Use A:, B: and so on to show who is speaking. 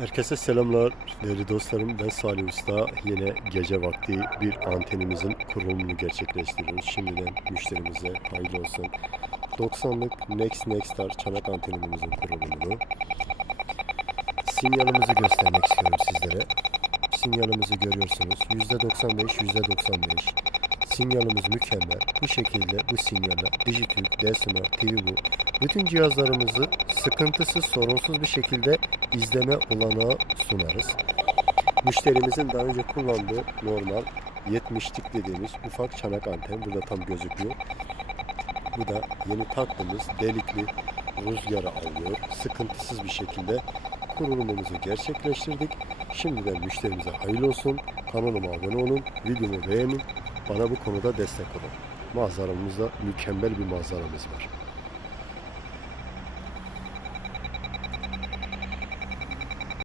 A: Herkese selamlar değerli dostlarım. Ben Salih Usta. Yine gece vakti bir antenimizin kurulumunu gerçekleştiriyoruz. Şimdiden müşterimize hayırlı olsun. 90'lık Next Nexstar çanak antenimizin kurulumunu. Sinyalimizi göstermek istiyorum sizlere. Sinyalimizi görüyorsunuz. %95, %95. Sinyalimiz mükemmel. Bu şekilde bu sinyalle Dijitürk, Desima, TVBu bütün cihazlarımızı sıkıntısız, sorunsuz bir şekilde izleme olanağı sunarız. Müşterimizin daha önce kullandığı normal 70'lik dediğimiz ufak çanak anten burada tam gözüküyor. Bu da yeni taktığımız delikli rüzgarı alıyor. Sıkıntısız bir şekilde kurulumumuzu gerçekleştirdik. Şimdiden müşterimize hayırlı olsun. Kanalıma abone olun, videomu beğenin. Bana bu konuda destek olun. Manzaramızda mükemmel bir manzaramız var.